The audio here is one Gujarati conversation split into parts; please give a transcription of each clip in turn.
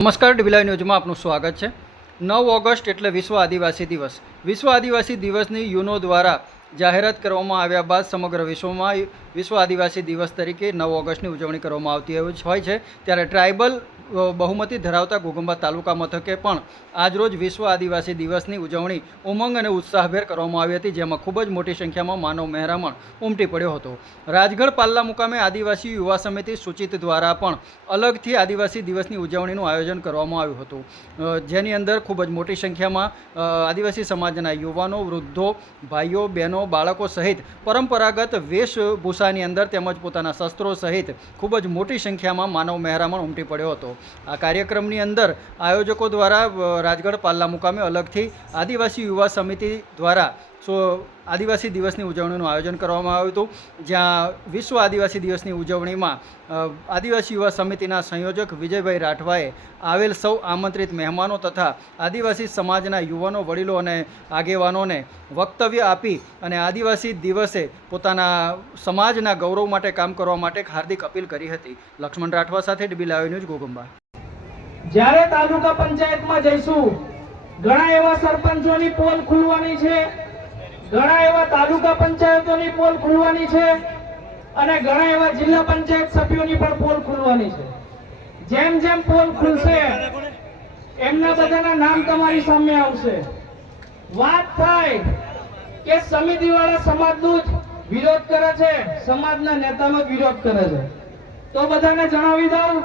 નમસ્કાર, ડીબી લાઈવ ન્યૂઝમાં આપનું સ્વાગત છે। 9 ઓગસ્ટ એટલે વિશ્વ આદિવાસી દિવસ। વિશ્વ આદિવાસી દિવસની યુનો દ્વારા જાહેરાત કરવામાં આવ્યા બાદ સમગ્ર વિશ્વમાં વિશ્વ આદિવાસી દિવસ તરીકે 9 ઓગસ્ટની ઉજવણી કરવામાં આવતી હોય છે। ત્યારે ટ્રાઇબલ બહુમતી ધરાવતા ઘોઘંબા તાલુકા મથકે પણ આજરોજ વિશ્વ આદિવાસી દિવસની ઉજવણી ઉમંગ અને ઉત્સાહભેર કરવામાં આવી હતી, જેમાં ખૂબ જ મોટી સંખ્યામાં માનવ મહેરામણ ઉમટી પડ્યો હતો। રાજગઢ પાલ્લા મુકામે આદિવાસી યુવા સમિતિ સૂચિત દ્વારા પણ અલગથી આદિવાસી દિવસની ઉજવણીનું આયોજન કરવામાં આવ્યું હતું, જેની અંદર ખૂબ જ મોટી સંખ્યામાં આદિવાસી સમાજના યુવાનો, વૃદ્ધો, ભાઈઓ, બહેનો, બાળકો સહિત પરંપરાગત વેશભૂષાની અંદર તેમજ પોતાના શસ્ત્રો સહિત ખૂબ જ મોટી સંખ્યામાં માનવ મહેરામણ ઉમટી પડ્યો હતો। આ કાર્યક્રમની અંદર આયોજકો દ્વારા રાજગઢ પાલ્લા મુકામે અલગથી આદિવાસી યુવા સમિતિ દ્વારા આદિવાસી દિવસની ઉજવણીનું આયોજન કરવામાં આવ્યું હતું, જ્યાં વિશ્વ આદિવાસી દિવસની ઉજવણીમાં આદિવાસી યુવા સમિતિના સંયોજક વિજયભાઈ રાઠવાએ આવેલ સૌ આમંત્રિત મહેમાનો તથા આદિવાસી સમાજના યુવાનો, વડીલો અને આગેવાનોને વક્તવ્ય આપી અને આદિવાસી દિવસે પોતાના સમાજના ગૌરવ માટે કામ કરવા માટે હાર્દિક અપીલ કરી હતી। લક્ષ્મણ રાઠવા સાથે ડીબી લાઈવ ન્યૂઝ, ઘોઘંબા। જ્યારે તાલુકા પંચાયતમાં જઈશું, ઘણા એવા સરપંચોની પોલ ખુલવાની છે, ઘણા એવા તાલુકા પંચાયતોની પોલ ખુલવાની છે અને ઘણા એવા જિલ્લા પંચાયત સભ્યોની પણ પોલ ખુલવાની છે। જેમ જેમ પોલ ખુલશે એમના બધાના નામ તમારી સામે આવશે। વાત થાય કે સમિતિવાળા સમાજનું જ વિરોધ કરે છે, સમાજના નેતાનો વિરોધ કરે છે, તો બધાને જણાવી દઉં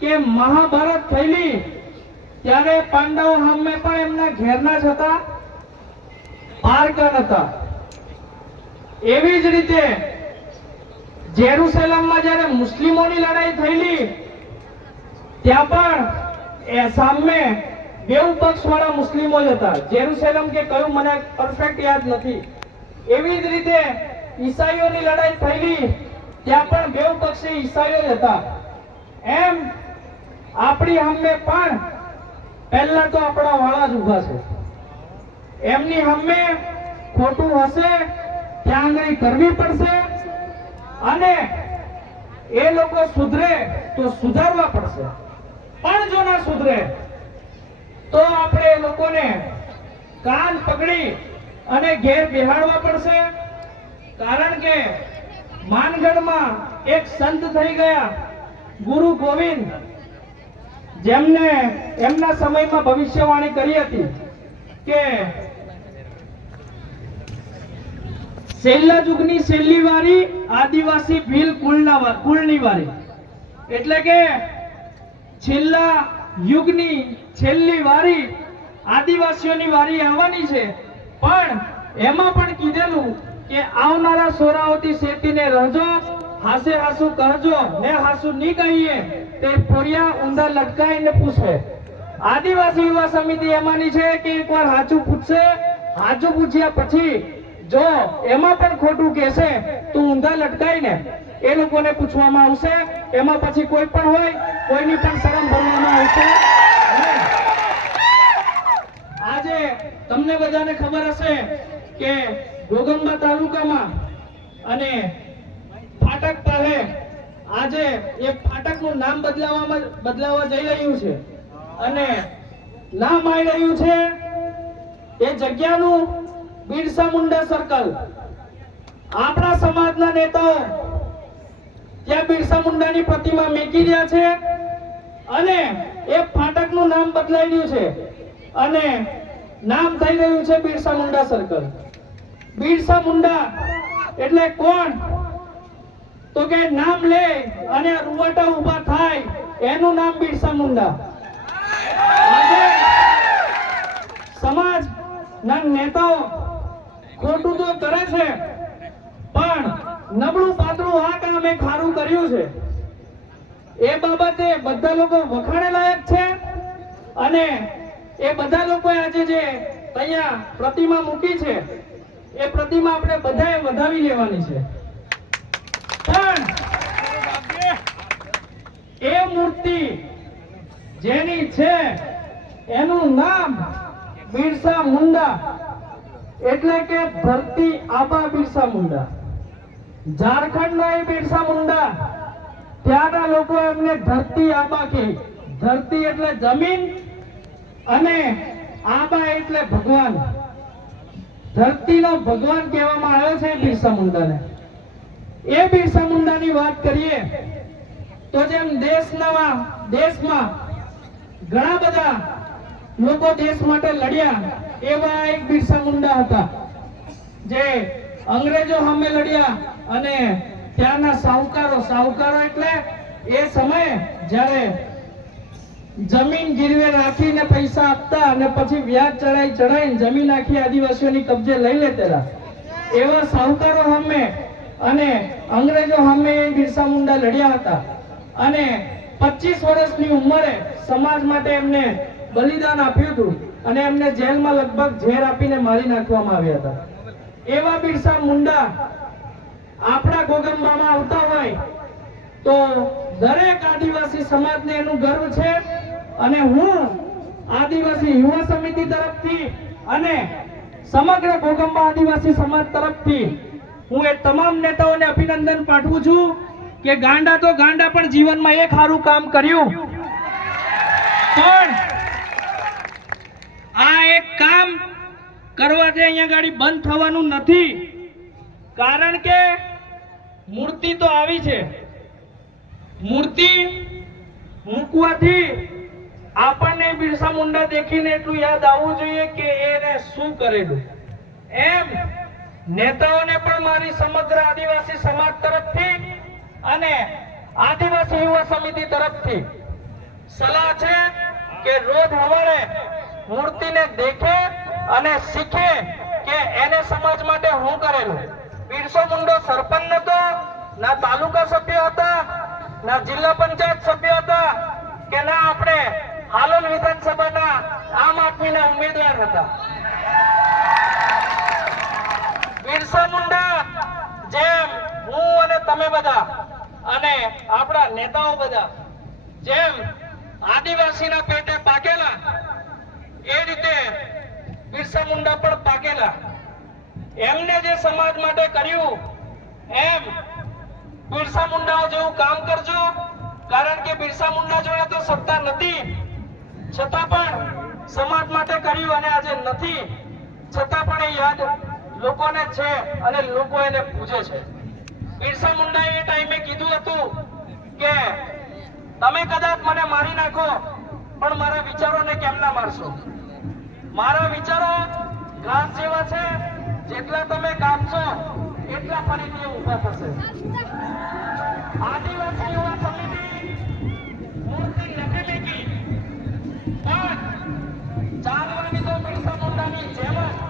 કે મહાભારત થયેલી ત્યારે પાંડવો સામે પણ એમના ઘેરના જ હતા, પારકા હતા। એવી જ રીતે જેરુસલેમમાં જ્યારે મુસ્લિમોની લડાઈ થયેલી ત્યાં પણ એ સામે બેઉ પક્ષવાળા મુસ્લિમો જ હતા। જેરુસલેમ કે કયું મને પરફેક્ટ યાદ નથી। એવી જ રીતે ઈસાઈઓની લડાઈ થયેલી ત્યાં પણ બેઉ પક્ષે ઈસાઈઓ જ હતા। એમ આપણી સામે પણ પહેલા તો આપણા વાળા જ ઉભા છે। એમની સામે ખોટું હશે ત્યાં આગળ કરવી પડશે અને એ લોકો સુધરે તો સુધારવા પડશે, પણ જો ના સુધરે તો આપણે એ લોકોને કાન પકડી અને ઘેર બેહાડવા પડશે। કારણ કે માનગઢમાં એક સંત થઈ ગયા ગુરુ ગોવિંદ, જેમને એમના સમયમાં ભવિષ્યવાણી કરી હતી કે છેલ્લા યુગની છેલ્લી વારી આદિવાસી ભીલ કુળની વારી, એટલે કે છેલ્લા યુગની છેલ્લી વારી આદિવાસીઓની વારી આવવાની છે। પણ એમાં પણ કીધેલું કે આવનારા સોરાઓથી શેતીને રહેજો, હાસે હાસુ કહેજો ને હાસુ નહીં કહીએ તે ફોડિયા ઊંધા લટકાઈને પૂછે। આદિવાસી યુવા સમિતિ એમાંની છે કે એકવાર હાચું પૂછશે, હાચું પૂછ્યા પછી જો એમાં પણ ખોટું કહેશે તો ઊંધા લટકાઈને એ લોકોને પૂછવામાં આવશે। એમાં પછી કોઈ પણ હોય કોઈની પણ શરમ ભરવામાં આવશે। આજે તમને બધાને ખબર હશે કે ઘોઘંબા તાલુકામાં અને ફાટક પાસે આજે એ ફાટકનું નામ બદલાવા જઈ રહ્યું છે અને નામ આવી રહ્યું છે એ જગ્યાનું બિરસા મુંડા સર્કલ। આપણા સમાજના નેતાઓ ત્યાં બિરસા મુંડાની પ્રતિમા મૂકી રહ્યા છે અને એ ફાટકનું નામ બદલાઈ રહ્યું છે અને નામ થઈ રહ્યું છે બિરસા મુંડા સર્કલ। બિરસા મુંડા એટલે કોણ? તો કે નામ લે અને રૂવાટા ઉભા થાય એનું નામ બિરસા મુંડા। આજે સમાજ ના નેતાઓ ખોટું તો કરે છે, પણ નબળું પાતળું આ કામ એ ખારું કર્યું છે એ બાબતે બધા લોકો વખાણે લાયક છે અને એ બધા લોકો આજે જે અહીંયા પ્રતિમા મૂકી છે એ પ્રતિમા આપણે બધાએ વધાવી લેવાની છે। પણ એ મૂર્તિ જેની છે એનું નામ બિરસા મુંડા, એટલે કે ધરતી આબા બિરસા મુંડા। ઝારખંડના એ બિરસા મુંડા, ત્યાંના લોકો એમને ધરતી આબા કહે। ધરતી એટલે જમીન અને આબા એટલે ભગવાન. ધરતીનો ભગવાન કહેવામાં આવ્યો છે બિરસા મુંડાને. એ બિરસા મુંડાની વાત કરીએ તો જેમ દેશમાં ઘણા બધા લોકો દેશ માટે લડ્યા, એવા એક બિરસા મુંડા હતા જે અંગ્રેજો સામે લડ્યા. અને ત્યાંના સાહુકારો એટલે એ સમયે જ્યારે જમીન ગીરવે રાખીને પૈસા આપતા અને પછી વ્યાજ ચડાઈને જમીન આખી આદિવાસીઓની કબજે લઈ લેતા, એવા સાહુકારો સામે અને અંગ્રેજો સામે બિરસા મુંડા લડ્યા હતા. અને 25 વર્ષની ઉંમરે સમાજ માટે એમને બલિદાન આપ્યું હતું અને એમને જેલમાં લગભગ ઝેર આપીને મારી નાખવામાં આવ્યા હતા. એવા બિરસા મુંડા આપણા ગોગંબામાં આવતા હોય તો દરેક આદિવાસી સમાજને એનું ગર્વ છે. અને હું આદિવાસી યુવા સમિતિ તરફથી અને સમગ્ર ગોગંબા આદિવાસી સમાજ તરફથી હું એ તમામ નેતાઓને અભિનંદન પાઠવું છું કે ગાંડા તો ગાંડા પણ જીવનમાં એક સારું કામ કર્યું. પણ આ એક કામ કરવાથી અહીંયા ગાડી બંધ થવાનું નથી. કારણ કે મૂર્તિ તો આવી છે. મૂર્તિ મૂકવાથી આપણને બિરસા મુંડા દેખીને એટલું યાદ આવવું જોઈએ કે એને શું કરેલું. એમ નેતાઓને પણ મારી સમગ્ર આદિવાસી સમાજ તરફથી અને આદિવાસી યુવા સમિતિ તરફથી સલાહ છે કે રોજ સવારે મૂર્તિને દેખે અને શીખે કે એને સમાજ માટે શું કરેલું. બિરસો મુંડો સરપંચ નતો, ના તાલુકા સભ્ય હતા, ના જિલ્લા પંચાયત સભ્ય હતા કે ના આપણે હાલોલ વિધાનસભાના આમ આદમીના ઉમેદવાર હતા. બિરસા મુંડા જેમ હું અને તમે બધા અને આપણા નેતાઓ બધા જેમ આદિવાસીના પેટે પાકેલા, એ રીતે બિરસા મુંડા પણ પાકેલા. એમને જે સમાજ માટે કર્યું એમ બિરસા મુંડાઓ જેવું કામ કરજો. કારણ કે બિરસા મુંડા જોડે તો સત્તા નથી, છતાં પણ સમાજ માટે કર્યું. અને આજે નથી છતાં પણ એ યાદ લોકોને છે અને લોકો એને પૂજે છે. બિરસા મુંડાએ એ ટાઈમે કીધું હતું કે તમે કદાચ મને મારી નાખો પણ મારા વિચારોને કેમ ના મારશો. મારા વિચારો ઘાસ જેવા છે, જેટલા તમે કાપશો એટલા ફરીથી ઊભા થશે. આદિવાસી યુવા સમિતિ મૂર્તિ નથી લેકી, પણ ચાલવાની તો બિરસા મુંડાની જેમ જ